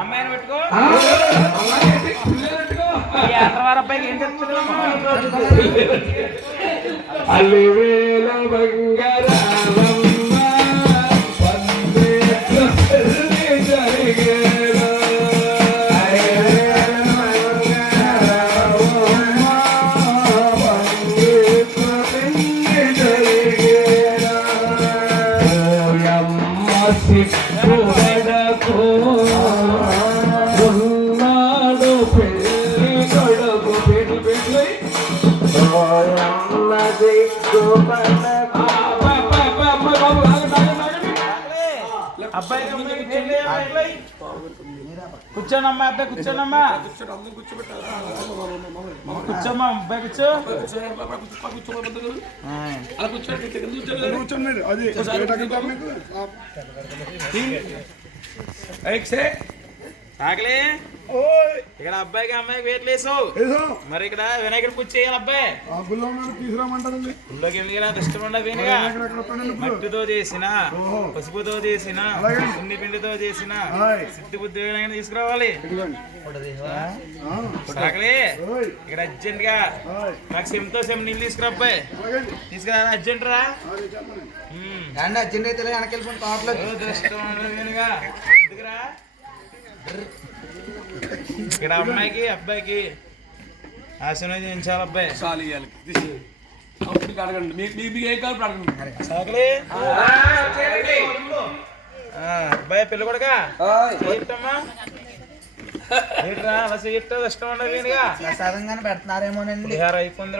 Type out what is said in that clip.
అమ్మాయిని పెట్టుకో అబ్బాయికి ఏం చెప్తుంది అలివేల బంగారమ్మ అబ్బాయి కూర్చోనమ్మా అబ్బాయి కూర్చోనమ్మా కూర్చోమ్మా అబ్బాయి కూర్చో ఆకలే ఇక్కడ అబ్బాయికి అమ్మాయికి వెయిట్ లేసావు మరి ఇక్కడ వినాయకుడు పూజ చేయాలి అబ్బాయి గుళ్ళోకి ఎందుకు ఇష్టం ఉండదు మట్టితో చేసిన పసుపుతో చేసిన సున్ని పిండితో చేసిన సిద్ధి బుద్ధి వినాయకుడు తీసుకురావాలి ఆకలే ఇక్కడ అర్జెంట్ గా నాకు సెమ్తో సెమ్ నీళ్ళు తీసుకురా అబ్బాయి తీసుకురా అర్జెంట్ రా అర్జెంట్ అయితే వెనకెళ్ళిపోయిన తోటలో ఇష్టం ఉండదు ఎందుకురా ఇక్కడ అమ్మాయికి అబ్బాయికి ఆశనం చేయించాలి అబ్బాయి అబ్బాయి పెళ్ళి కొడుకా చేయమ్మా అలా చేయట్టు ఇష్టం ఉండదు ప్రసాదంగానే పెడుతున్నారేమోనండి అయిపోయింది